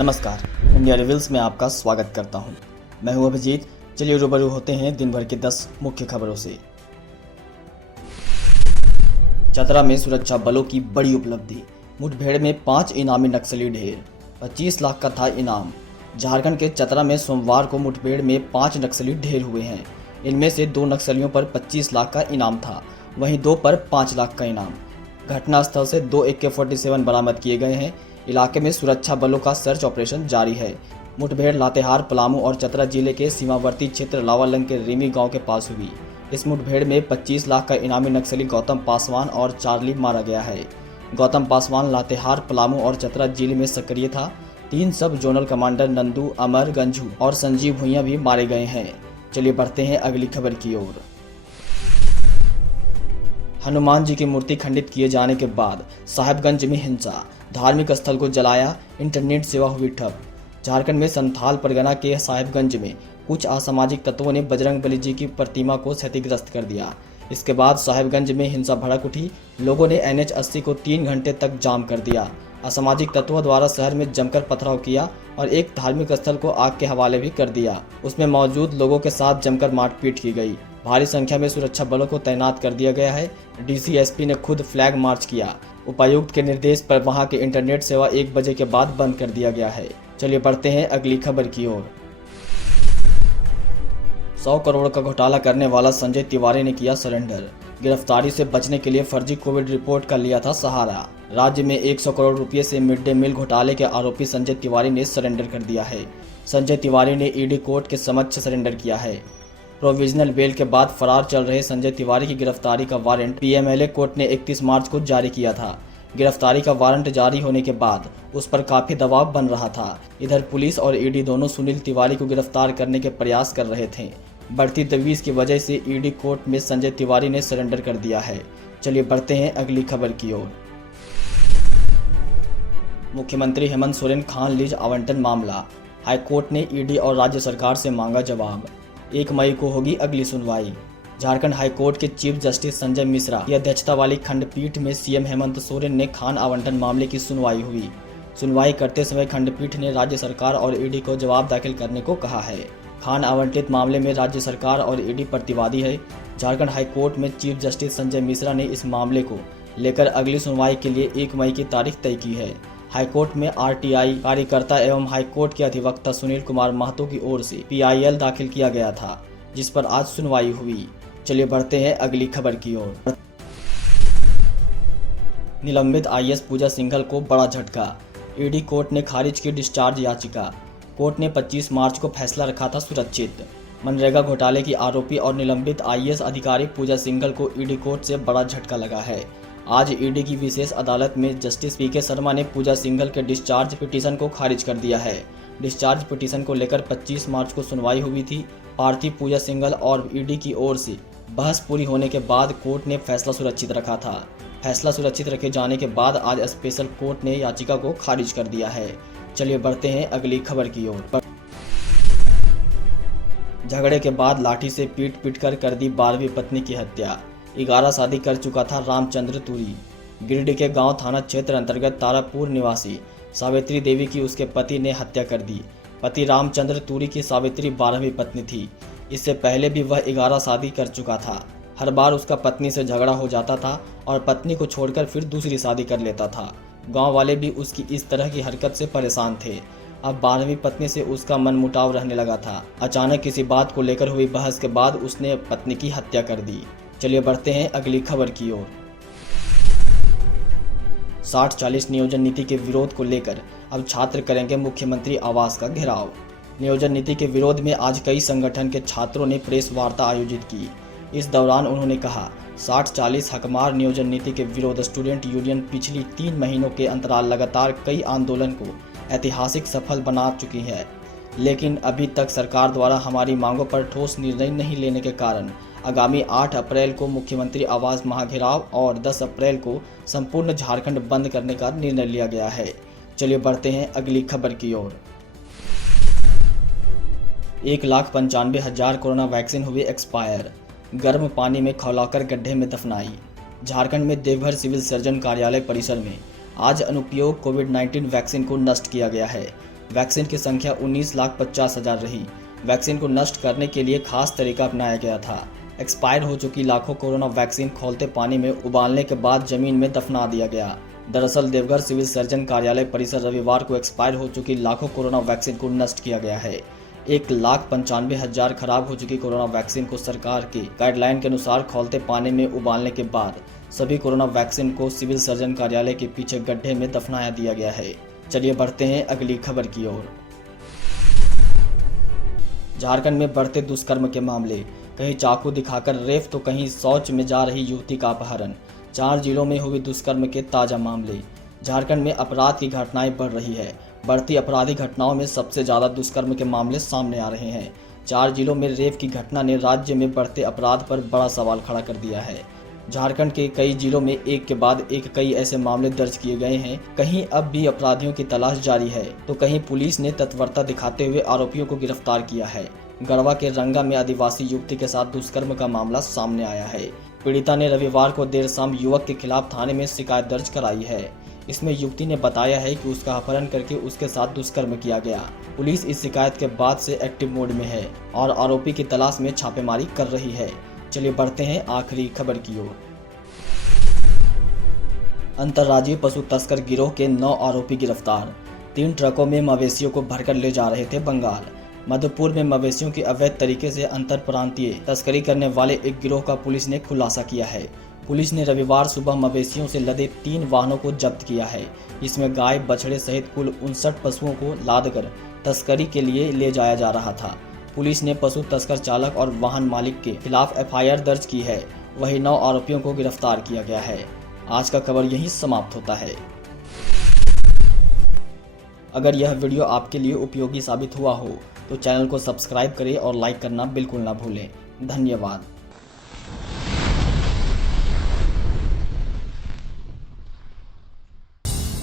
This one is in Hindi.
नमस्कार, इंडिया रिवील्स में आपका स्वागत करता हूं। मैं हूं अभिजीत। चलिए रूबरू होते हैं दिन भर की 10 मुख्य खबरों से। चतरा में सुरक्षा बलों की बड़ी उपलब्धि। मुठभेड़ में 5 इनामी नक्सली ढेर। 25 लाख का था इनाम। झारखंड के चतरा में सोमवार को मुठभेड़ में 5 नक्सली ढेर हुए हैं। इनमें से 2 नक्सलियों पर 25 लाख का इनाम था, वहीं 2 पर 5 लाख का इनाम। घटनास्थल से 2 AK-47 बरामद किए गए हैं। इलाके में सुरक्षा बलों का सर्च ऑपरेशन जारी है। मुठभेड़ लातेहार, पलामू और चतरा जिले के सीमावर्ती क्षेत्र लावालंग के रिमी गांव के पास हुई। इस मुठभेड़ में 25 लाख का इनामी नक्सली गौतम पासवान और चार्ली मारा गया है। गौतम पासवान लातेहार, पलामू और चतरा जिले में सक्रिय था। 3 सब जोनल कमांडर नंदू, अमर, गंजू और संजीव भुइयां भी मारे गए हैं। चलिए बढ़ते हैं अगली खबर की ओर। हनुमान जी की मूर्ति खंडित किए जाने के बाद साहिबगंज में हिंसा। धार्मिक स्थल को जलाया, इंटरनेट सेवा हुई ठप। झारखंड में संथाल परगना के साहिबगंज में कुछ असामाजिक तत्वों ने बजरंगबली जी की प्रतिमा को क्षतिग्रस्त कर दिया। इसके बाद साहिबगंज में हिंसा भड़क उठी। लोगों ने NH-80 को 3 घंटे तक जाम कर दिया। असामाजिक तत्वों द्वारा शहर में जमकर पथराव किया और एक धार्मिक स्थल को आग के हवाले भी कर दिया। उसमें मौजूद लोगों के साथ जमकर मारपीट की गई। भारी संख्या में सुरक्षा बलों को तैनात कर दिया गया है। DC SP ने खुद फ्लैग मार्च किया। उपायुक्त के निर्देश पर वहां की इंटरनेट सेवा 1 बजे के बाद बंद कर दिया गया है। चलिए बढ़ते हैं अगली खबर की ओर। 100 करोड़ का घोटाला करने वाला संजय तिवारी ने किया सरेंडर। गिरफ्तारी से बचने के लिए फर्जी कोविड रिपोर्ट का लिया था सहारा। राज्य में 100 करोड़ रुपए से मिड डे मील घोटाले के आरोपी संजय तिवारी ने सरेंडर कर दिया है। संजय तिवारी ने ED कोर्ट के समक्ष सरेंडर किया है। प्रोविजनल बेल के बाद फरार चल रहे संजय तिवारी की गिरफ्तारी का वारंट PMLA कोर्ट ने 31 मार्च को जारी किया था। गिरफ्तारी का वारंट जारी होने के बाद उस पर काफी दबाव बन रहा था। इधर पुलिस और ED दोनों सुनील तिवारी को गिरफ्तार करने के प्रयास कर रहे थे। बढ़ती तजवीज़ की वजह से ED कोर्ट में संजय तिवारी ने सरेंडर कर दिया है। चलिए बढ़ते हैं अगली खबर की ओर। मुख्यमंत्री हेमंत सोरेन खान लीज आवंटन मामला। हाईकोर्ट ने ED और राज्य सरकार से मांगा जवाब। 1 मई को होगी अगली सुनवाई। झारखंड हाईकोर्ट के चीफ जस्टिस संजय मिश्रा की अध्यक्षता वाली खंडपीठ में CM हेमंत सोरेन ने खान आवंटन मामले की सुनवाई हुई। सुनवाई करते समय खंडपीठ ने राज्य सरकार और ED को जवाब दाखिल करने को कहा है। खान आवंटित मामले में राज्य सरकार और ED प्रतिवादी है। झारखंड हाईकोर्ट में चीफ जस्टिस संजय मिश्रा ने इस मामले को लेकर अगली सुनवाई के लिए 1 मई की तारीख तय की है। हाईकोर्ट में RTI कार्यकर्ता एवं हाईकोर्ट के अधिवक्ता सुनील कुमार महतो की ओर से PIL दाखिल किया गया था, जिस पर आज सुनवाई हुई। चलिए बढ़ते हैं अगली खबर की ओर। निलंबित IAS पूजा सिंघल को बड़ा झटका। ED कोर्ट ने खारिज की डिस्चार्ज याचिका। कोर्ट ने 25 मार्च को फैसला रखा था सुरक्षित। मनरेगा घोटाले की आरोपी और निलंबित IAS अधिकारी पूजा सिंघल को ED कोर्ट से बड़ा झटका लगा है। आज ED की विशेष अदालत में जस्टिस PK शर्मा ने पूजा सिंघल के डिस्चार्ज पिटीशन को खारिज कर दिया है। डिस्चार्ज पिटीशन को लेकर 25 मार्च को सुनवाई हुई थी। पार्थिव पूजा सिंघल और ED की ओर से बहस पूरी होने के बाद कोर्ट ने फैसला सुरक्षित रखा था। फैसला सुरक्षित रखे जाने के बाद आज स्पेशल कोर्ट ने याचिका को खारिज कर दिया है। चलिए बढ़ते हैं अगली खबर की ओर। झगड़े के बाद लाठी से पीट कर दी 12वीं पत्नी की हत्या। 11 शादी कर चुका था रामचंद्र तूरी। गिरिडीह के गांव थाना क्षेत्र अंतर्गत तारापुर निवासी सावित्री देवी की उसके पति ने हत्या कर दी। पति रामचंद्र तूरी की सावित्री 12वीं पत्नी थी। इससे पहले भी वह 11 शादी कर चुका था। हर बार उसका पत्नी से झगड़ा हो जाता था और पत्नी को छोड़कर फिर दूसरी शादी कर लेता था। गांव वाले भी उसकी इस तरह की हरकत से परेशान थे। अब 12वीं पत्नी से उसका मनमुटाव रहने लगा था। अचानक किसी बात को लेकर हुई बहस के बाद उसने पत्नी की हत्या कर दी। चलिए बढ़ते हैं अगली खबर की ओर। 60-40 नियोजन नीति के विरोध को लेकर अब छात्र करेंगे मुख्यमंत्री आवास का घेराव। नियोजन नीति के विरोध में आज कई संगठन के छात्रों ने प्रेस वार्ता आयोजित की। इस दौरान उन्होंने कहा, 60-40 हकमार नियोजन नीति के विरोध स्टूडेंट यूनियन पिछली 3 महीनों के अंतराल लगातार कई आंदोलन को ऐतिहासिक सफल बना चुकी है, लेकिन अभी तक सरकार द्वारा हमारी मांगों पर ठोस निर्णय नहीं लेने के कारण आगामी 8 अप्रैल को मुख्यमंत्री आवास महाघेराव और 10 अप्रैल को संपूर्ण झारखंड बंद करने का निर्णय लिया गया है। चलिए बढ़ते हैं अगली खबर की ओर। 1,95,000 कोरोना वैक्सीन हुए एक्सपायर। गर्म पानी में खौलाकर गड्ढे में दफनाई। झारखंड में देवघर सिविल सर्जन कार्यालय परिसर में आज अनुपयोग कोविड-19 वैक्सीन को नष्ट किया गया है। वैक्सीन की संख्या 19,50,000 रही। वैक्सीन को नष्ट करने के लिए खास तरीका अपनाया गया था। एक्सपायर हो चुकी लाखों कोरोना वैक्सीन खौलते पानी में उबालने के बाद जमीन में दफना दिया गया। दरअसल देवघर सिविल सर्जन कार्यालय परिसर रविवार को एक्सपायर हो चुकी लाखों कोरोना वैक्सीन को नष्ट किया गया है। 1,95,000 खराब हो चुकी कोरोना वैक्सीन को सरकार की गाइडलाइन के अनुसार खौलते पानी में उबालने के बाद सभी कोरोना वैक्सीन को सिविल सर्जन कार्यालय के पीछे गड्ढे में दफनाया दिया गया है। चलिए बढ़ते हैं अगली खबर की ओर। झारखंड में बढ़ते दुष्कर्म के मामले, कहीं चाकू दिखाकर रेप तो कहीं शौच में जा रही युवती का अपहरण। 4 जिलों में हुए दुष्कर्म के ताजा मामले। झारखंड में अपराध की घटनाएं बढ़ रही है। बढ़ती अपराधी घटनाओं में सबसे ज्यादा दुष्कर्म के मामले सामने आ रहे हैं। 4 जिलों में रेप की घटना ने राज्य में बढ़ते अपराध पर बड़ा सवाल खड़ा कर दिया है। झारखंड के कई जिलों में एक के बाद एक कई ऐसे मामले दर्ज किए गए हैं। कहीं अब भी अपराधियों की तलाश जारी है तो कहीं पुलिस ने तत्परता दिखाते हुए आरोपियों को गिरफ्तार किया है। गढ़वा के रंगा में आदिवासी युवती के साथ दुष्कर्म का मामला सामने आया है। पीड़िता ने रविवार को देर शाम युवक के खिलाफ थाने में शिकायत दर्ज कराई है। इसमें युवती ने बताया है कि उसका अपहरण करके उसके साथ दुष्कर्म किया गया। पुलिस इस शिकायत के बाद से एक्टिव मोड में है और आरोपी की तलाश में छापेमारी कर रही है। चलिए बढ़ते हैं आखिरी खबर की ओर। अंतर्राज्यीय पशु तस्कर गिरोह के 9 आरोपी गिरफ्तार। 3 ट्रकों में मवेशियों को भरकर ले जा रहे थे बंगाल। मध्यपुर में मवेशियों की अवैध तरीके से अंतर प्रांतीय तस्करी करने वाले एक गिरोह का पुलिस ने खुलासा किया है। पुलिस ने रविवार सुबह मवेशियों से लदे 3 वाहनों को जब्त किया है। इसमें गाय बछड़े सहित कुल 59 पशुओं को लादकर तस्करी के लिए ले जाया जा रहा था। पुलिस ने पशु तस्कर चालक और वाहन मालिक के खिलाफ FIR दर्ज की है। वहीं 9 आरोपियों को गिरफ्तार किया गया है। आज का खबर यहीं समाप्त होता है। अगर यह वीडियो आपके लिए उपयोगी साबित हुआ हो तो चैनल को सब्सक्राइब करें और लाइक करना बिल्कुल ना भूलें। धन्यवाद।